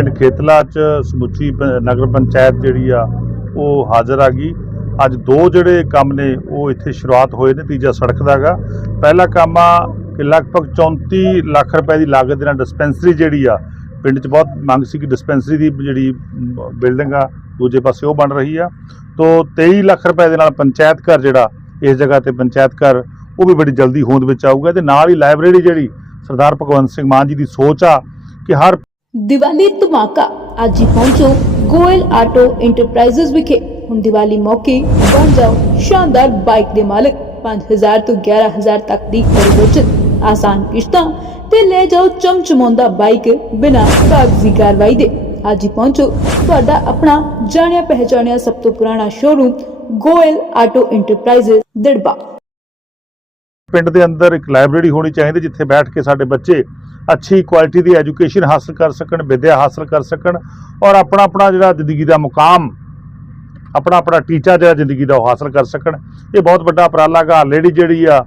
ਪਿੰਡ ਖੇਤਲਾ ਚ ਸਮੁੱਚੀ ਪ- ਨਗਰ ਪੰਚਾਇਤ ਜਿਹੜੀ ਆ, ਉਹ ਹਾਜ਼ਰ ਆ ਗਈ। ਅੱਜ ਦੋ ਜਿਹੜੇ ਕੰਮ ਨੇ, ਉਹ ਇੱਥੇ ਸ਼ੁਰੂਆਤ ਹੋਏ ਨੇ, ਤੀਜਾ ਸੜਕ ਦਾ ਗਾ ਪਹਿਲਾ ਕੰਮ ਆ ਕਿ ਲਗਭਗ 34 ਲੱਖ ਰੁਪਏ ਦੀ ਲਾਗਤ ਦੇ ਨਾਲ ਡਿਸਪੈਂਸਰੀ ਜਿਹੜੀ ਆ, ਪਿੰਡ 'ਚ ਬਹੁਤ ਮੰਗ ਸੀ ਕਿ ਡਿਸਪੈਂਸਰੀ ਦੀ ਜਿਹੜੀ ਬਿਲਡਿੰਗ ਆ, ਦੂਜੇ ਪਾਸੇ ਉਹ ਬਣ ਰਹੀ ਆ। ਤੋਂ 23 ਲੱਖ ਰੁਪਏ ਦੇ ਨਾਲ ਪੰਚਾਇਤ ਘਰ ਜਿਹੜਾ, ਇਸ ਜਗ੍ਹਾ ਤੇ ਪੰਚਾਇਤ ਘਰ, ਉਹ ਵੀ ਬੜੀ ਜਲਦੀ ਹੋਂਦ ਵਿੱਚ ਆਊਗਾ। ਤੇ ਨਾਲ ਹੀ ਲਾਇਬ੍ਰੇਰੀ ਜਿਹੜੀ, ਸਰਦਾਰ ਭਗਵੰਤ ਸਿੰਘ ਮਾਨ ਜੀ ਦੀ ਸੋਚ ਆ ਕਿ ਹਰ ਦੀਵਾਲੀ ਧਮਾਕਾ। ਅੱਜ ਹੀ ਪਹੁੰਚੋ ਗੋਇਲ ਆਟੋ ਇੰਟਰਪ੍ਰਾਈਜ਼ਸ ਵਿਖੇ। ਹੁਣ ਦੀਵਾਲੀ ਮੌਕੇ ਬਣ ਜਾਓ ਸ਼ਾਨਦਾਰ ਬਾਈਕ ਦੇ ਮਾਲਕ। 5000 ਤੋਂ 11000 ਤੱਕ ਦੀ ਕਰੋ ਆਸਾਨ ਕਿਸ਼ਤਾਂ ਤੇ ਲੈ ਜਾਓ ਚਮਚਮਾਉਂਦਾ ਬਾਈਕ ਬਿਨਾਂ ਕਾਗਜ਼ੀ ਕਾਰਵਾਈ ਦੇ। ਅੱਜ ਹੀ ਪਹੁੰਚੋ ਤੁਹਾਡਾ ਆਪਣਾ ਜਾਣਿਆ ਪਹਿਚਾਣਿਆ ਸਭ ਤੋਂ ਪੁਰਾਣਾ showroom Goyal auto enterprises, Dirba. ਪਿੰਡ ਦੇ ਅੰਦਰ ਇੱਕ ਲਾਇਬ੍ਰੇਰੀ ਹੋਣੀ ਚਾਹੀਦੀ ਜਿੱਥੇ ਬੈਠ ਕੇ ਸਾਡੇ ਬੱਚੇ ਅੱਛੀ ਕੁਆਲਿਟੀ ਦੀ ਐਜੂਕੇਸ਼ਨ ਹਾਸਲ ਕਰ ਸਕਣ, ਵਿਦਿਆ ਹਾਸਲ ਕਰ ਸਕਣ ਔਰ ਆਪਣਾ ਆਪਣਾ ਜਿਹੜਾ ਜ਼ਿੰਦਗੀ ਦਾ ਮੁਕਾਮ, ਆਪਣਾ ਆਪਣਾ ਟੀਚਾ ਜਿਹੜਾ ਜ਼ਿੰਦਗੀ ਦਾ ਉਹ ਹਾਸਲ ਕਰ ਸਕਣ। ਇਹ ਬਹੁਤ ਵੱਡਾ ਉਪਰਾਲਾ ਗਾ ਆਲਰੇਡੀ ਜਿਹੜੀ ਆ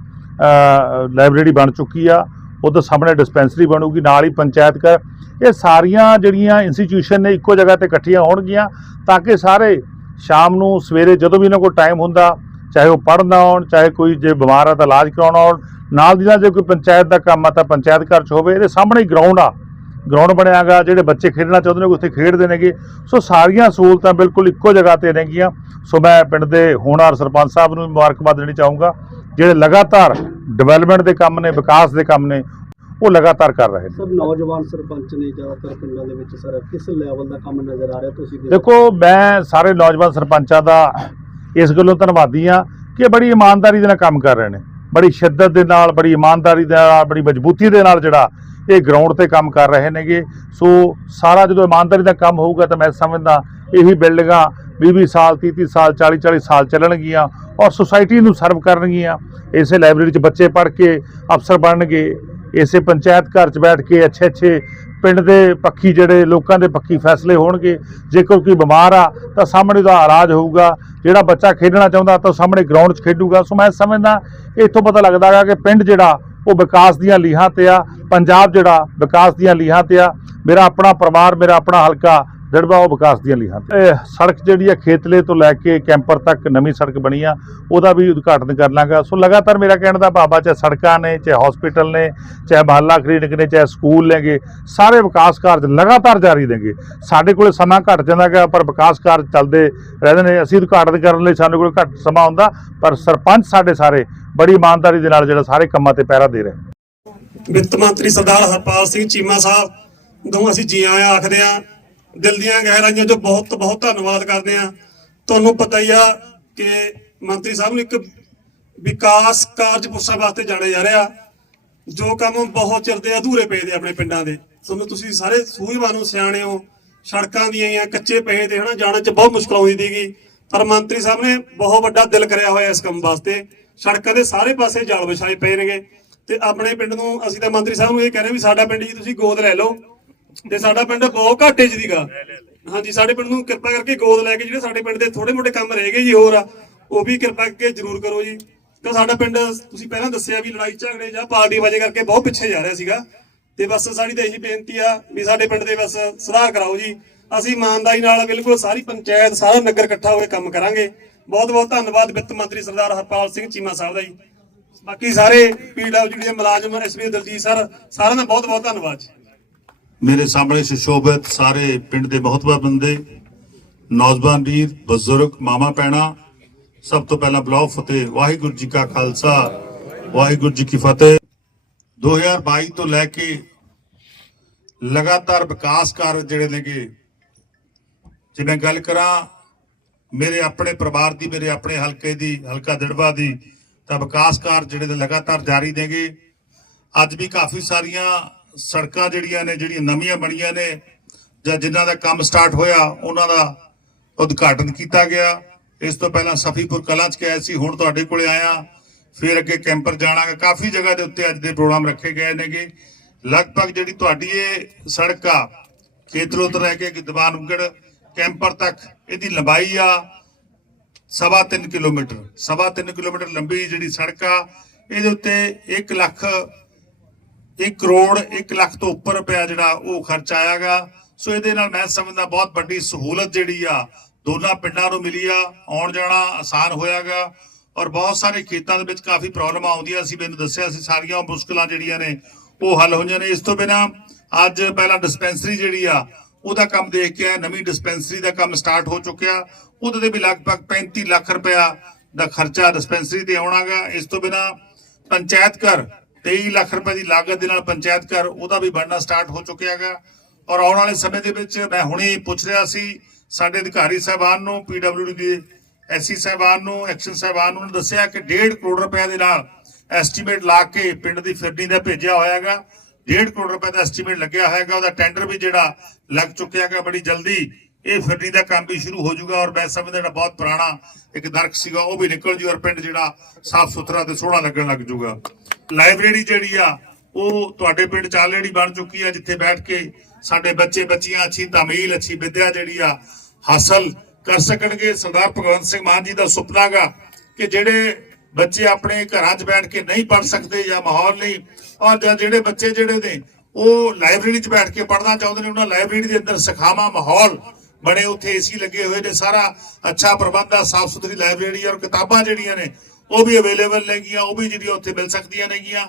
ਲਾਇਬ੍ਰੇਰੀ ਬਣ ਚੁੱਕੀ ਆ ਉਹਦੇ ਸਾਹਮਣੇ ਡਿਸਪੈਂਸਰੀ ਬਣੂਗੀ, ਨਾਲ ਹੀ ਪੰਚਾਇਤ ਘਰ ਇਹ ਸਾਰੀਆਂ ਜਿਹੜੀਆਂ ਇੰਸਟੀਟਿਊਸ਼ਨ ਨੇ ਇੱਕੋ ਜਗ੍ਹਾ ਤੇ ਇਕੱਠੀਆਂ ਹੋਣਗੀਆਂ ਤਾਂ ਕਿ ਸਾਰੇ ਸ਼ਾਮ ਨੂੰ ਸਵੇਰੇ ਜਦੋਂ ਵੀ ਇਹਨਾਂ ਕੋਲ ਟਾਈਮ ਹੁੰਦਾ ਚਾਹੇ ਉਹ ਪੜ੍ਹਨ ਆਉਣ ਚਾਹੇ ਕੋਈ ਜੇ ਬਿਮਾਰ ਆ ਤਾਂ ਇਲਾਜ ਕਰਾਉਣ ਆਉਣ ਨਾਲ ਦੀ ਨਾਲ ਜੇ ਕੋਈ ਪੰਚਾਇਤ ਦਾ ਕੰਮ ਆ ਤਾਂ ਪੰਚਾਇਤ ਘਰ 'ਚ ਹੋਵੇ। ਇਹਦੇ ਸਾਹਮਣੇ ਹੀ ਗਰਾਊਂਡ ਆ। ਗਰਾਊਂਡ ਬਣਿਆਗਾ ਜਿਹੜੇ ਬੱਚੇ ਖੇਡਣਾ ਚਾਹੁੰਦੇ ਨੇ ਉੱਥੇ ਖੇਡਦੇ ਨੇਗੇ। ਸੋ ਸਾਰੀਆਂ ਸਹੂਲਤਾਂ ਬਿਲਕੁਲ ਇੱਕੋ ਜਗ੍ਹਾ ਤੇ ਨੇਗੀਆਂ। ਸੋ ਮੈਂ ਪਿੰਡ ਦੇ ਹੋਣਹਾਰ ਸਰਪੰਚ ਸਾਹਿਬ ਨੂੰ ਮੁਬਾਰਕਬਾਦ ਦੇਣੀ ਚਾਹੂੰਗਾ। ਜਿਹੜੇ ਲਗਾਤਾਰ ਡਿਵੈਲਪਮੈਂਟ ਦੇ ਕੰਮ ਨੇ ਵਿਕਾਸ ਦੇ ਕੰਮ ਨੇ ਉਹ ਲਗਾਤਾਰ ਕਰ ਰਹੇ ਨੇ। ਸਰ ਨੌਜਵਾਨ ਸਰਪੰਚ ਨੇ ਜ਼ਿਆਦਾਤਰ ਪਿੰਡਾਂ ਦੇ ਵਿੱਚ ਸਰ ਕਿਸ ਲੈਵਲ ਦਾ ਕੰਮ ਨਜ਼ਰ ਆ ਰਿਹਾ ਤੁਸੀਂ ਦੇਖੋ ਮੈਂ ਸਾਰੇ ਨੌਜਵਾਨ ਸਰਪੰਚਾਂ ਦਾ ਇਸ ਗੱਲੋਂ ਧੰਨਵਾਦੀ ਆ ਕਿ ਬੜੀ ਇਮਾਨਦਾਰੀ ਦੇ ਨਾਲ ਕੰਮ ਕਰ ਰਹੇ ਨੇ। ਬੜੀ ਸ਼ਿੱਦਤ ਦੇ ਨਾਲ, ਬੜੀ ਇਮਾਨਦਾਰੀ ਦੇ ਨਾਲ, ਬੜੀ ਮਜ਼ਬੂਤੀ ਦੇ ਨਾਲ ਜਿਹੜਾ ਇਹ ਗਰਾਊਂਡ ਤੇ ਕੰਮ ਕਰ ਰਹੇ ਨੇਗੇ। ਸੋ ਸਾਰਾ ਜਦੋਂ ਇਮਾਨਦਾਰੀ ਦਾ ਕੰਮ ਹੋਊਗਾ ਤਾਂ ਮੈਂ ਸਮਝਦਾ ਇਹੀ ਬਿਲਡਿੰਗਾਂ 20 ਸਾਲ 30 30 ਸਾਲ 40 40 ਸਾਲ ਚੱਲਣਗੀਆਂ ਔਰ ਸੁਸਾਇਟੀ ਨੂੰ ਸਰਵ ਕਰਨਗੀਆਂ। ਇਸੇ ਲਾਇਬ੍ਰੇਰੀ 'ਚ ਬੱਚੇ ਪੜ੍ਹ ਕੇ ਅਫਸਰ ਬਣਨਗੇ। ਇਸੇ ਪੰਚਾਇਤ ਘਰ 'ਚ ਬੈਠ ਕੇ ਅੱਛੇ ਅੱਛੇ ਪਿੰਡ ਦੇ ਪੱਖੀ ਜਿਹੜੇ ਲੋਕਾਂ ਦੇ ਪੱਖੀ ਫੈਸਲੇ ਹੋਣਗੇ ਜੇਕਰ ਕੋਈ ਬਿਮਾਰ ਆ, ਤਾਂ ਸਾਹਮਣੇ ਦਾ ਇਲਾਜ ਹੋਊਗਾ, ਜਿਹੜਾ ਬੱਚਾ ਖੇਡਣਾ ਚਾਹੁੰਦਾ ਤਾਂ ਉਹ ਸਾਹਮਣੇ ਗਰਾਊਂਡ 'ਚ ਖੇਡੂਗਾ। ਸੋ ਮੈਂ ਸਮਝਦਾ, ਇੱਥੋਂ ਪਤਾ ਲੱਗਦਾ ਹੈਗਾ ਕਿ ਪਿੰਡ ਜਿਹੜਾ, ਉਹ ਵਿਕਾਸ ਦੀਆਂ ਲੀਹਾਂ ਤੇ ਆ, ਪੰਜਾਬ ਜਿਹੜਾ ਵਿਕਾਸ ਦੀਆਂ ਲੀਹਾਂ ਤੇ ਆ, ਮੇਰਾ ਆਪਣਾ ਪਰਿਵਾਰ, ਮੇਰਾ ਆਪਣਾ ਹਲਕਾ ਜਿਹੜਾ ਉਹ ਵਿਕਾਸ ਦੀਆਂ ਲੀਹਾਂ ਤੇ। ਸੜਕ ਜਿਹੜੀ ਆ, ਖੇਤਲੇ ਤੋਂ ਲੈ ਕੇ ਕੈਂਪਰ ਤੱਕ ਨਵੀਂ ਸੜਕ ਬਣੀ ਆ। ਉਹਦਾ ਵੀ ਉਦਘਾਟਨ ਕਰ ਲਾਂਗਾ। ਸੋ ਲਗਾਤਾਰ ਮੇਰਾ ਕਹਿਣ ਦਾ ਭਾਵਾ ਚਾਹੇ ਸੜਕਾਂ ਨੇ, ਚਾਹੇ ਹਸਪੀਟਲ ਨੇ, ਚਾਹੇ ਮਹੱਲਾ ਕਲੀਨਿਕ ਨੇ, ਚਾਹੇ ਸਕੂਲ ਨੇਗੇ, ਸਾਰੇ ਵਿਕਾਸ ਕਾਰਜ ਲਗਾਤਾਰ ਜਾਰੀ ਨੇਗੇ। ਸਾਡੇ ਕੋਲੇ ਸਮਾਂ ਘਟ ਜਾਂਦਾ ਗਾ ਪਰ ਵਿਕਾਸ ਕਾਰਜ ਚੱਲਦੇ ਰਹਿੰਦੇ ਨੇ। ਅਸੀਂ ਉਦਘਾਟਨ ਕਰਨ ਲਈ ਸਾਡੇ ਕੋਲ ਘੱਟ ਸਮਾਂ ਹੁੰਦਾ, ਪਰ ਸਰਪੰਚ ਸਾਡੇ ਸਾਰੇ ਬੜੀ ਇਮਾਨਦਾਰੀ ਦੇ ਨਾਲ ਜਿਹੜਾ ਸਾਰੇ ਕੰਮਾਂ ਤੇ ਪਹਿਰਾ ਦੇ ਰਹੇ ਵਿੱਤ ਮੰਤਰੀ ਸਰਦਾਰ ਹਰਪਾਲ ਸਿੰਘ ਚੀਮਾ ਸਾਹਿਬ ਨੂੰ ਅਸੀਂ ਜੀ ਆਇਆਂ ਆਖਦੇ ਆ ਦਿਲ ਦੀਆਂ ਗਹਿਰਾਈਆਂ ਤੋਂ ਬਹੁਤ ਬਹੁਤ ਧੰਨਵਾਦ ਕਰਦੇ ਆ ਤੁਹਾਨੂੰ ਪਤਾ ਹੀ ਆ ਕਿ ਮੰਤਰੀ ਸਾਹਿਬ ਨੂੰ ਇੱਕ ਵਿਕਾਸ ਕਾਰਜ ਪੁਰਸ਼ਾਂ ਵਾਸਤੇ ਜਾਣਿਆ ਜਾ ਰਿਹਾ। ਜੋ ਕੰਮ ਬਹੁਤ ਚਿਰ ਦੇ ਅਧੂਰੇ ਪਏ ਦੇ ਆਪਣੇ ਪਿੰਡਾਂ ਦੇ। ਤੁਹਾਨੂੰ ਤੁਸੀਂ ਸਾਰੇ ਸੂਝਵਾਨ ਨੂੰ ਸਿਆਣੇ ਹੋ, ਸੜਕਾਂ ਦੀਆਂ ਕੱਚੇ ਪਏ ਤੇ ਹਨਾ ਜਾਣ ਚ ਬਹੁਤ ਮੁਸ਼ਕਲ ਆਉਂਦੀ ਸੀਗੀ। ਪਰ ਮੰਤਰੀ ਸਾਹਿਬ ਨੇ ਬਹੁਤ ਵੱਡਾ ਦਿਲ ਕਰਿਆ ਹੋਇਆ ਇਸ ਕੰਮ ਵਾਸਤੇ। ਸੜਕਾਂ ਦੇ ਸਾਰੇ ਪਾਸੇ ਜਾਲ ਵਿਛਾਏ ਪਏ ਨੇਗੇ। ਤੇ ਆਪਣੇ ਪਿੰਡ ਨੂੰ ਅਸੀਂ ਤਾਂ ਮੰਤਰੀ ਸਾਹਿਬ ਨੂੰ ਇਹ ਕਹਿ ਰਹੇ ਵੀ ਸਾਡਾ ਪਿੰਡ ਜੀ, ਤੁਸੀਂ ਗੋਦ ਲੈ ਲਓ। ਤੇ ਸਾਡਾ ਪਿੰਡ ਬਹੁਤ ਘਾਟੇ 'ਚ ਦੀਗਾ ਹਾਂਜੀ, ਸਾਡੇ ਪਿੰਡ ਨੂੰ ਕਿਰਪਾ ਕਰਕੇ ਗੋਦ ਲੈ ਕੇ ਜਿਹੜੇ ਸਾਡੇ ਪਿੰਡ ਦੇ ਥੋੜੇ ਮੋਟੇ ਕੰਮ ਰਹਿ ਗਏ ਜੀ ਹੋਰ ਆ ਉਹ ਵੀ ਕਿਰਪਾ ਕਰਕੇ ਜ਼ਰੂਰ ਕਰੋ ਜੀ। ਤਾਂ ਸਾਡਾ ਪਿੰਡ, ਤੁਸੀਂ ਪਹਿਲਾਂ ਦੱਸਿਆ ਵੀ ਲੜਾਈ ਝਗੜੇ ਜਾਂ ਪਾਰਟੀ ਵਜੇ ਕਰਕੇ ਬਹੁਤ ਪਿੱਛੇ ਜਾ ਰਿਹਾ ਸੀਗਾ। ਤੇ ਬਸ ਸਾਡੀ ਤਾਂ ਇਹੀ ਬੇਨਤੀ ਆ ਵੀ ਸਾਡੇ ਪਿੰਡ ਦੇ ਬਸ ਸੁਧਾਰ ਕਰਾਓ ਜੀ। ਅਸੀਂ ਇਮਾਨਦਾਰੀ ਨਾਲ ਬਿਲਕੁਲ ਸਾਰੀ ਪੰਚਾਇਤ, ਸਾਰਾ ਨਗਰ ਇਕੱਠਾ ਹੋ ਕੇ ਕੰਮ ਕਰਾਂਗੇ। ਬਹੁਤ ਬਹੁਤ ਧੰਨਵਾਦ ਵਿੱਤ ਮੰਤਰੀ ਸਰਦਾਰ ਹਰਪਾਲ ਸਿੰਘ ਚੀਮਾ ਸਾਹਿਬ ਦਾ ਜੀ। ਬਾਕੀ ਸਾਰੇ ਪੀਡਬਲਯੂ ਦੇ ਮੁਲਾਜ਼ਮ ਐਸਪੀ ਦਲਜੀਤ ਸਰ, ਸਾਰਿਆਂ ਦਾ ਬਹੁਤ ਬਹੁਤ ਧੰਨਵਾਦ ਜੀ। ਮੇਰੇ ਸਾਹਮਣੇ ਸੁਸ਼ੋਭਿਤ ਸਾਰੇ ਪਿੰਡ ਦੇ ਮਹੱਤਵ ਬੰਦੇ, ਨੌਜਵਾਨ ਵੀਰ, ਬਜ਼ੁਰਗ, ਮਾਮਾ ਪੈਣਾ, ਸਭ ਤੋਂ ਪਹਿਲਾਂ ਬਲਾਉ ਫਤਿਹ, ਵਾਹਿਗੁਰੂ ਜੀ ਕਾ ਖਾਲਸਾ, ਵਾਹਿਗੁਰੂ ਜੀ ਕੀ ਫਤਿਹ। 2022 ਤੋਂ ਲੈ ਕੇ ਲਗਾਤਾਰ ਵਿਕਾਸ ਕਾਰਜ ਜਿਹੜੇ ਨੇਗੇ, ਜੇ ਮੈਂ ਗੱਲ ਕਰਾਂ ਮੇਰੇ ਆਪਣੇ ਪਰਿਵਾਰ ਦੀ, ਮੇਰੇ ਆਪਣੇ ਹਲਕੇ ਦੀ, ਹਲਕਾ ਦਿੜਵਾ ਦੀ, ਤਾਂ ਵਿਕਾਸ ਕਾਰਜ ਜਿਹੜੇ ਨੇ ਲਗਾਤਾਰ ਜਾਰੀ ਨੇਗੇ। ਅੱਜ ਵੀ ਕਾਫੀ ਸਾਰੀਆਂ ਸੜਕਾਂ ਜਿਹੜੀਆਂ ਨੇ, ਜਿਹੜੀਆਂ ਨਵੀਆਂ ਬਣੀਆਂ ਨੇ ਜਾਂ ਜਿਨ੍ਹਾਂ ਦਾ ਕੰਮ ਸਟਾਰਟ ਹੋਇਆ, ਉਹਨਾਂ ਦਾ ਉਦਘਾਟਨ ਕੀਤਾ ਗਿਆ। ਇਸ ਤੋਂ ਪਹਿਲਾਂ ਸਫੀਪੁਰ ਕਲਾਂ ਚ ਗਿਆ ਸੀ, ਹੁਣ ਤੁਹਾਡੇ ਕੋਲੇ ਆਇਆ, ਫਿਰ ਅੱਗੇ ਕੈਂਪਰ ਜਾਣਾਗਾ। ਕਾਫੀ ਜਗ੍ਹਾ ਦੇ ਉੱਤੇ ਅੱਜ ਦੇ ਪ੍ਰੋਗਰਾਮ ਰੱਖੇ ਗਏ ਨੇਗੇ। ਲਗਭਗ ਜਿਹੜੀ ਤੁਹਾਡੀ ਇਹ ਸੜਕ ਆ, ਖੇਤਰੋਂ ਤੋਂ ਰਹਿ ਕੇ ਦੀਵਾਨਗੜ ਕੈਂਪਰ ਤੱਕ, ਇਹਦੀ ਲੰਬਾਈ ਆ ਸਵਾ ਤਿੰਨ ਕਿਲੋਮੀਟਰ। ਸਵਾ ਤਿੰਨ ਕਿਲੋਮੀਟਰ ਲੰਬੀ ਜਿਹੜੀ ਸੜਕ ਆ, ਇਹਦੇ ਉੱਤੇ 1 ਲੱਖ 1 ਕਰੋੜ 1 ਲੱਖ ਤੋਂ ਉੱਪਰ ਰੁਪਇਆ ਜਿਹੜਾ ਉਹ ਖਰਚ ਆਇਆਗਾ। ਸੋ ਇਹਦੇ ਨਾਲ ਮੈਂ ਸਮਝਦਾ ਬਹੁਤ ਵੱਡੀ ਸਹੂਲਤ ਜਿਹੜੀ ਆ ਦੋਨਾਂ ਪਿੰਡਾਂ ਨੂੰ ਮਿਲੀ ਆ ਆਉਣ ਜਾਣਾ ਆਸਾਨ ਹੋਇਆਗਾ। ਔਰ ਬਹੁਤ ਸਾਰੇ ਖੇਤਾਂ ਦੇ ਵਿੱਚ ਕਾਫੀ ਪ੍ਰੋਬਲਮਾਂ ਆਉਂਦੀਆਂ ਸੀ ਮੈਨੂੰ ਦੱਸਿਆ ਸੀ ਸਾਰੀਆਂ ਮੁਸ਼ਕਲਾਂ ਜਿਹੜੀਆਂ ਨੇ ਉਹ ਹੱਲ ਹੋਈਆਂ ਨੇ। ਇਸ ਤੋਂ ਬਿਨਾ ਅੱਜ ਪਹਿਲਾਂ ਡਿਸਪੈਂਸਰੀ ਜਿਹੜੀ ਆ ਉਹਦਾ ਕੰਮ ਦੇਖ ਕੇ ਆਏ, ਨਵੀਂ ਡਿਸਪੈਂਸਰੀ ਦਾ ਕੰਮ ਸਟਾਰਟ ਹੋ ਚੁੱਕਿਆ। ਉਹਦੇ ਤੇ ਵੀ ਲਗਭਗ 35 ਲੱਖ ਰੁਪਇਆ ਦਾ ਖਰਚਾ ਡਿਸਪੈਂਸਰੀ ਤੇ ਆਉਣਾਗਾ। ਇਸ ਤੋਂ ਬਿਨਾ ਪੰਚਾਇਤ ਘਰ 23 ਲੱਖ ਰੁਪਏ ਦੀ ਲਾਗਤ ਦੇ ਨਾਲ ਪੰਚਾਇਤ ਘਰ ਉਹਦਾ ਵੀ ਬਣਨਾ ਸਟਾਰਟ ਹੋ ਚੁੱਕਿਆ ਹੈਗਾ। ਔਰ ਆਉਣ ਵਾਲੇ ਸਮੇਂ ਦੇ ਵਿੱਚ ਮੈਂ ਹੁਣੇ ਪੁੱਛ ਰਿਹਾ ਸੀ, ਸਾਡੇ ਅਧਿਕਾਰੀ ਸਾਹਿਬਾਨ ਨੂੰ ਪੀਡਬਲਯੂਡੀ ਦੇ ਐਸਸੀ ਸਾਹਿਬਾਨ ਨੂੰ, ਐਕਸ਼ਨ ਸਾਹਿਬਾਨ ਨੂੰ ਦੱਸਿਆ ਕਿ 1.5 ਕਰੋੜ ਰੁਪਏ ਦੇ ਨਾਲ ਐਸਟੀਮੇਟ ਲਾ ਕੇ ਪਿੰਡ ਦੀ ਫਿਰਨੀ ਦਾ ਭੇਜਿਆ ਹੋਇਆ ਹੈਗਾ। 1.5 ਕਰੋੜ ਰੁਪਏ ਦਾ ਐਸਟੀਮੇਟ ਲੱਗਿਆ ਹੋਇਆ ਹੈਗਾ, ਉਹਦਾ ਟੈਂਡਰ ਵੀ ਜਿਹੜਾ ਲੱਗ ਚੁੱਕਿਆ ਹੈਗਾ ਬੜੀ ਜਲਦੀ। ਇਹ ਫਿਰਨੀ ਦਾ ਕੰਮ ਵੀ ਸ਼ੁਰੂ ਹੋ ਜਾਊਗਾ ਔਰ ਮੈਂ ਸਮਝਦਾ ਜਿਹੜਾ ਬਹੁਤ ਪੁਰਾਣਾ ਇੱਕ ਦਰਖ ਸੀਗਾ, ਉਹ ਵੀ ਨਿਕਲ ਜੂ ਔਰ ਪਿੰਡ ਜਿਹੜਾ ਸਾਫ਼ ਸੁਥਰਾ ਤੇ ਸੋਹਣਾ ਲੱਗਣ ਲੱਗ ਜਾਊਗਾ ਲਾਇਬ੍ਰੇਰੀ ਜਿਹੜੀ ਆ, ਉਹ ਤੁਹਾਡੇ ਪਿੰਡ ਚ ਆਲਰੇਡੀ ਬਣ ਚੁੱਕੀ ਆ, ਜਿੱਥੇ ਬੈਠ ਕੇ ਸਾਡੇ ਬੱਚੇ, ਬੱਚੀਆਂ, ਅੱਛੀ ਤਾਮੀਲ, ਅੱਛੀ ਵਿਦਿਆ ਜਿਹੜੀ ਆ, ਹਾਸਲ ਕਰ ਸਕਣਗੇ। ਸਰਦਾਰ ਭਗਵੰਤ ਸਿੰਘ ਮਾਨ ਜੀ ਦਾ ਸੁਪਨਾ ਗਾ ਕਿ ਜਿਹੜੇ ਬੱਚੇ ਆਪਣੇ ਘਰਾਂ 'ਚ ਬੈਠ ਕੇ ਨਹੀਂ ਪੜ ਸਕਦੇ ਜਾਂ ਮਾਹੌਲ ਨਹੀਂ, ਔਰ ਜਾਂ ਜਿਹੜੇ ਬੱਚੇ ਜਿਹੜੇ ਨੇ, ਉਹ ਲਾਇਬ੍ਰੇਰੀ 'ਚ ਬੈਠ ਕੇ ਪੜਨਾ ਚਾਹੁੰਦੇ ਨੇ, ਉਹਨਾਂ ਲਾਇਬ੍ਰੇਰੀ ਦੇ ਅੰਦਰ ਸਖਾਵਾ ਮਾਹੌਲ ਬਣੇ ਉੱਥੇ ਏਸੀ ਲੱਗੇ ਹੋਏ ਨੇ, ਸਾਰਾ ਅੱਛਾ ਪ੍ਰਬੰਧ ਆ ਸਾਫ਼ ਸੁਥਰੀ ਲਾਇਬ੍ਰੇਰੀ ਔਰ ਕਿਤਾਬਾਂ ਜਿਹੜੀਆਂ ਨੇ, ਉਹ ਵੀ ਅਵੇਲੇਬਲ ਨੇਗੀਆਂ ਉਹ ਵੀ ਜਿਹੜੀਆਂ ਉੱਥੇ ਮਿਲ ਸਕਦੀਆਂ ਨੇਗੀਆਂ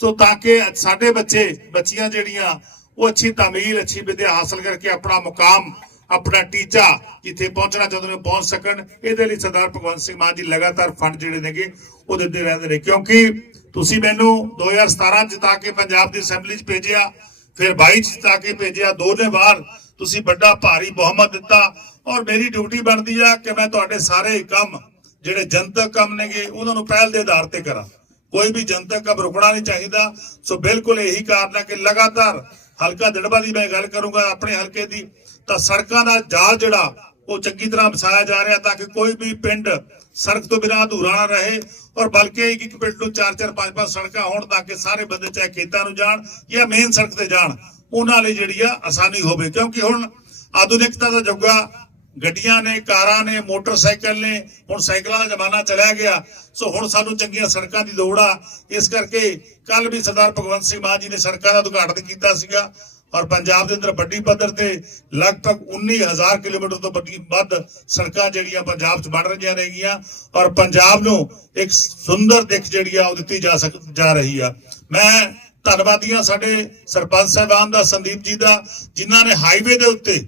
ਸੋ ਤਾਂ ਕਿ ਸਾਡੇ ਬੱਚੇ, ਬੱਚੀਆਂ ਜਿਹੜੀਆਂ, ਉਹ ਅੱਛੀ ਤਾਮੀਲ, ਅੱਛੀ ਵਿਦਿਆ ਹਾਸਲ ਕਰਕੇ ਆਪਣਾ ਮੁਕਾਮ, ਆਪਣਾ ਟੀਚਾ ਜਿੱਥੇ ਪਹੁੰਚਣਾ ਚਾਹੁੰਦੇ ਨੇ, ਪਹੁੰਚ ਸਕਣ। ਇਹਦੇ ਲਈ ਸਰਦਾਰ ਭਗਵੰਤ ਸਿੰਘ ਮਾਨ ਜੀ ਲਗਾਤਾਰ ਫੰਡ ਜਿਹੜੇ ਨੇਗੇ, ਉਹ ਦਿੰਦੇ ਰਹਿੰਦੇ ਨੇ। ਕਿਉਂਕਿ ਤੁਸੀਂ ਮੈਨੂੰ 2017 ਜਿਤਾ ਕੇ ਪੰਜਾਬ ਦੀ ਅਸੈਂਬਲੀ 'ਚ ਭੇਜਿਆ, ਫਿਰ 22 'ਚ ਜਿਤਾ ਕੇ ਭੇਜਿਆ, ਦੋ ਦੇ ਬਾਅਦ ਤੁਸੀਂ ਵੱਡਾ ਭਾਰੀ ਬਹੁਮਤ ਦਿੱਤਾ ਔਰ ਮੇਰੀ ਡਿਊਟੀ ਬਣਦੀ ਆ ਕਿ ਮੈਂ ਤੁਹਾਡੇ ਸਾਰੇ ਕੰਮ ਜਿਹੜੇ ਜਨਤਕ ਕੰਮ ਨੇਗੇ, ਉਹਨਾਂ ਨੂੰ ਪਹਿਲ ਦੇ ਆਧਾਰ ਤੇ ਕਰਾਂ। ਕੋਈ ਵੀ ਜਨਤਕ ਕੰਮ ਰੁਕਣਾ ਨਹੀਂ ਚਾਹੀਦਾ। ਸੋ ਬਿਲਕੁਲ ਇਹੀ ਕਾਰਨ ਹੈ ਕਿ ਲਗਾਤਾਰ ਹਲਕਾ ਦੜਬਾ ਦੀ ਮੈਂ ਗੱਲ ਕਰੂੰਗਾ ਆਪਣੇ ਹਲਕੇ ਦੀ, ਤਾਂ ਸੜਕਾਂ ਦਾ ਜਾਲ ਜਿਹੜਾ, ਉਹ ਚੰਗੀ ਤਰ੍ਹਾਂ ਵਸਾਇਆ ਜਾ ਰਿਹਾ ਤਾਂ ਕਿ ਕੋਈ ਵੀ ਪਿੰਡ ਸੜਕ ਤੋਂ ਬਿਨਾਂ ਅਧੂਰਾ ਨਾ ਰਹੇ ਔਰ ਬਲਕਿ ਇੱਕ ਇੱਕ ਪਿੰਡ ਨੂੰ ਚਾਰ ਚਾਰ, ਪੰਜ ਪੰਜ ਸੜਕਾਂ ਹੋਣ ਤਾਂ ਕਿ ਸਾਰੇ ਬੰਦੇ ਚਾਹੇ ਖੇਤਾਂ ਨੂੰ ਜਾਣ ਜਾਂ ਮੇਨ ਸੜਕ ਤੇ ਜਾਣ। ਉਹਨਾਂ ਲਈ ਜਿਹੜੀ ਆ ਆਸਾਨੀ ਹੋਵੇ, ਕਿਉਂਕਿ ਹੁਣ ਆਧੁਨਿਕਤਾ ਦਾ ਯੁੱਗ ਆ, ਗੱਡੀਆਂ ਨੇ, ਕਾਰਾਂ ਨੇ, ਮੋਟਰਸਾਈਕਲ ਨੇ, ਹੁਣ ਸਾਈਕਲਾਂ ਦਾ ਜ਼ਮਾਨਾ ਚਲਿਆ ਗਿਆ। ਸੋ ਹੁਣ ਸਾਨੂੰ ਚੰਗੀਆਂ ਸੜਕਾਂ ਦੀ ਲੋੜ ਆ। ਇਸ ਕਰਕੇ ਕੱਲ ਵੀ ਸਰਦਾਰ ਭਗਵੰਤ ਸਿੰਘ ਮਾਨ ਜੀ ਨੇ ਸੜਕਾਂ ਦਾ ਉਦਘਾਟਨ ਕੀਤਾ ਸੀਗਾ ਔਰ ਪੰਜਾਬ ਦੇ ਅੰਦਰ ਵੱਡੀ ਪੱਧਰ ਤੇ ਲਗਭਗ 19000 ਕਿਲੋਮੀਟਰ ਤੋਂ ਵੱਡੀ ਵੱਧ ਸੜਕਾਂ ਜਿਹੜੀਆਂ ਪੰਜਾਬ 'ਚ ਬਣ ਰਹੀਆਂ ਨੇਗੀਆਂ ਔਰ ਪੰਜਾਬ ਨੂੰ ਇੱਕ ਸੁੰਦਰ ਦਿੱਖ ਜਿਹੜੀ ਆ ਉਹ ਦਿੱਤੀ ਜਾ ਸਕ, ਜਾ ਰਹੀ ਆ। ਮੈਂ ਧੰਨਵਾਦੀਆਂ ਸਾਡੇ ਸਰਪੰਚ ਸਾਹਿਬਾਨ ਦਾ, ਸੰਦੀਪ ਜੀ ਦਾ, ਜਿਨ੍ਹਾਂ ਨੇ ਹਾਈਵੇ ਦੇ ਉੱਤੇ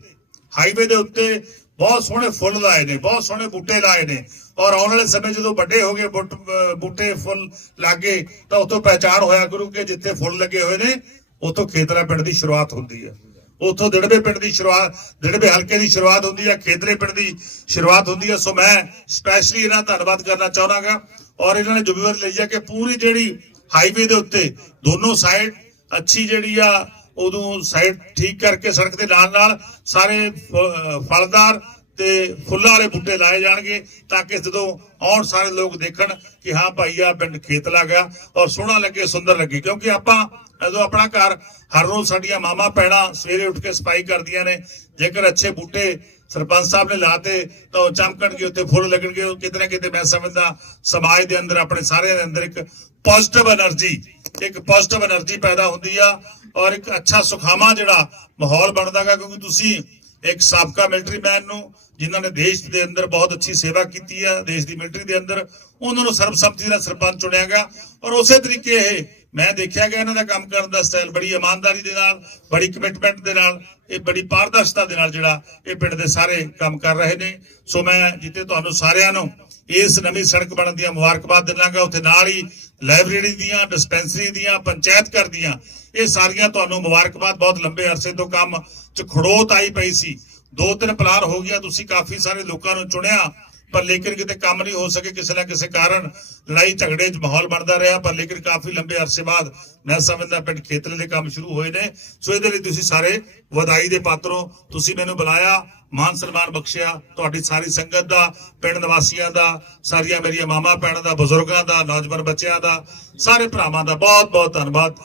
ਹਾਈਵੇ ਦੇ ਉੱਤੇ ਬਹੁਤ ਸੋਹਣੇ ਫੁੱਲ ਲਾਏ ਨੇ, ਬਹੁਤ ਸੋਹਣੇ ਬੂਟੇ ਲਾਏ ਨੇ। ਔਰ ਆਉਣ ਵਾਲੇ ਸਮੇਂ ਜਦੋਂ ਵੱਡੇ ਹੋ ਗਏ, ਬੂਟੇ ਫੁੱਲ ਲੱਗੇ, ਤਾਂ ਉਤੋਂ ਪਹਿਚਾਣ ਹੋਇਆ ਕਰੂ ਕਿ ਜਿੱਥੇ ਫੁੱਲ ਲੱਗੇ ਹੋਏ ਨੇ ਉਤੋਂ ਖੇਤਰਾ ਪਿੰਡ ਦੀ ਸ਼ੁਰੂਆਤ ਹੁੰਦੀ ਹੈ। ਉਥੋਂ ਦਿੜਬੇ ਪਿੰਡ ਦੀ ਸ਼ੁਰੂਆਤ ਦਿੜਬੇ ਹਲਕੇ ਦੀ ਸ਼ੁਰੂਆਤ ਹੁੰਦੀ ਹੈ, ਖੇਤਰੇ ਪਿੰਡ ਦੀ ਸ਼ੁਰੂਆਤ ਹੁੰਦੀ ਹੈ। ਸੋ ਮੈਂ ਸਪੈਸ਼ਲੀ ਇਹਨਾਂ ਦਾ ਧੰਨਵਾਦ ਕਰਨਾ ਚਾਹਣਾਗਾ ਔਰ ਇਹਨਾਂ ਨੇ ਜ਼ਿੰਮੇਵਾਰੀ ਲਈ ਹੈ ਕਿ ਪੂਰੀ ਜਿਹੜੀ ਹਾਈਵੇ ਦੇ ਉੱਤੇ, ਦੋਨੋਂ ਸਾਈਡ ਅੱਛੀ ਜਿਹੜੀ ਆ, ਉਦੋਂ ਸਾਈਡ ਠੀਕ ਕਰਕੇ ਸੜਕ ਦੇ ਨਾਲ ਨਾਲ ਸਾਰੇ ਫਲਦਾਰ ਤੇ ਫੁੱਲਾਂ ਵਾਲੇ ਬੂਟੇ ਲਾਏ ਜਾਣਗੇ ਤਾਂ ਕਿ ਜਦੋਂ ਆਉਣ ਸਾਰੇ ਲੋਕ ਦੇਖਣ ਕਿ ਹਾਂ ਭਾਈ ਆ ਪਿੰਡ ਖੇਤ ਗਿਆ ਔਰ ਸੋਹਣਾ ਲੱਗੇ, ਸੁੰਦਰ ਲੱਗੇ। ਕਿਉਂਕਿ ਆਪਾਂ ਜਦੋਂ ਆਪਣਾ ਘਰ ਹਰ ਰੋਜ਼ ਸਾਡੀਆਂ ਮਾਮਾ ਪੈਣਾ ਸਵੇਰੇ ਉੱਠ ਕੇ ਸਫ਼ਾਈ ਕਰਦੀਆਂ ਨੇ, ਜੇਕਰ ਅੱਛੇ ਬੂਟੇ ਸਰਪੰਚ ਸਾਹਿਬ ਨੇ ਲਾਤੇ ਤਾਂ ਉਹ ਚਮਕਣਗੇ ਉੱਤੇ ਫੁੱਲ ਲੱਗਣਗੇ, ਉਹ ਕਿਤੇ ਨਾ ਕਿਤੇ ਮੈਂ ਸਮਝਦਾ ਸਮਾਜ ਦੇ ਅੰਦਰ, ਆਪਣੇ ਸਾਰਿਆਂ ਦੇ ਅੰਦਰ ਇੱਕ ਪੋਜ਼ਿਟਿਵ એનર્ਜੀ ਇੱਕ ਪੋਜ਼ਿਟਿਵ એનર્ਜੀ ਪੈਦਾ ਹੁੰਦੀ ਆ ਔਰ ਇੱਕ ਅੱਛਾ ਸੁਖਾਮਾ ਜਿਹੜਾ ਮਾਹੌਲ ਬਣਦਾਗਾ ਕਿਉਂਕਿ ਤੁਸੀਂ ਇੱਕ ਸਾਬਕਾ ਮਿਲਟਰੀ ਮੈਨ ਨੂੰ, ਜਿਨ੍ਹਾਂ ਨੇ ਦੇਸ਼ ਦੇ ਅੰਦਰ ਬਹੁਤ ਅੱਛੀ ਸੇਵਾ ਕੀਤੀ ਆ, ਦੇਸ਼ ਦੀ ਮਿਲਟਰੀ ਦੇ ਅੰਦਰ, ਉਹਨਾਂ ਨੂੰ ਸਰਬਸੰਮਤੀ ਦਾ ਸਰਪੰਚ ਚੁਣਿਆ ਗਿਆ ਔਰ ਉਸੇ ਤਰੀਕੇ ਇਹ ਮੈਂ ਦੇਖਿਆ ਗਿਆ ਇਹਨਾਂ ਦਾ ਕੰਮ ਕਰਨ ਦਾ ਸਟਾਈਲ ਬੜੀ ਇਮਾਨਦਾਰੀ ਦੇ ਨਾਲ, ਬੜੀ ਕਮਿਟਮੈਂਟ ਦੇ ਨਾਲ, ਇਹ ਬੜੀ ਪਾਰਦਰਸ਼ਤਾ ਦੇ ਨਾਲ ਜਿਹੜਾ ਇਹ ਪਿੰਡ ਦੇ ਸਾਰੇ ਕੰਮ ਕਰ ਰਹੇ ਨੇ। ਸੋ ਮੈਂ ਜਿੱਤੇ ਤੁਹਾਨੂੰ ਸਾਰਿਆਂ ਨੂੰ ਇਸ ਨਵੀਂ ਸੜਕ ਬਣਨ ਦੀਆਂ ਮੁਬਾਰਕਬਾਦ ਦਿਨਾਂਗਾ, ਉੱਥੇ ਨਾਲ ਹੀ ਲਾਇਬ੍ਰੇਰੀ ਦੀਆਂ, ਡਿਸਪੈਂਸਰੀ ਦੀਆਂ, ਪੰਚਾਇਤ ਘਰ ਦੀਆਂ, ਇਹ ਸਾਰੀਆਂ ਤੁਹਾਨੂੰ ਮੁਬਾਰਕਬਾਦ ਬਹੁਤ ਲੰਬੇ ਅਰਸੇ ਤੋਂ ਕੰਮ ਚ ਖੜੋਤ ਆਈ ਪਈ ਸੀ। ਦੋ ਤਿੰਨ ਪਲਾਰ ਹੋ ਗਿਆ, ਤੁਸੀਂ ਕਾਫੀ ਸਾਰੇ ਲੋਕਾਂ ਨੂੰ ਚੁਣਿਆ। ਪਰ ਲੇਕਿਨ ਕਿਤੇ ਕੰਮ ਨਹੀਂ ਹੋ ਸਕੇ ਕਿਸੇ ਨਾ ਕਿਸੇ ਕਾਰਨ ਲੜਾਈ ਝਗੜੇ 'ਚ ਮਾਹੌਲ ਬਣਦਾ ਰਿਹਾ, ਪਰ ਲੇਕਿਨ ਕਾਫੀ ਲੰਬੇ ਅਰਸੇ ਬਾਅਦ ਮੈਂ ਸਮਝਦਾ ਪਿੰਡ ਖੇਤਰੇ ਦੇ ਕੰਮ ਸ਼ੁਰੂ ਹੋਏ ਨੇ। ਸੋ ਇਹਦੇ ਲਈ ਤੁਸੀਂ ਸਾਰੇ ਵਧਾਈ ਦੇ ਪਾਤਰ ਹੋ। ਤੁਸੀਂ ਮੈਨੂੰ ਬੁਲਾਇਆ, ਮਾਨ ਸਨਮਾਨ ਬਖਸ਼ਿਆ, ਤੁਹਾਡੀ ਸਾਰੀ ਸੰਗਤ ਦਾ, ਪਿੰਡ ਨਿਵਾਸੀਆਂ ਦਾ, ਸਾਰੀਆਂ ਮੇਰੀਆਂ ਮਾਮਾ ਭੈਣਾਂ ਦਾ, ਬਜ਼ੁਰਗਾਂ ਦਾ, ਨੌਜਵਾਨ ਬੱਚਿਆਂ ਦਾ, ਸਾਰੇ ਭਰਾਵਾਂ ਦਾ ਬਹੁਤ ਬਹੁਤ ਧੰਨਵਾਦ।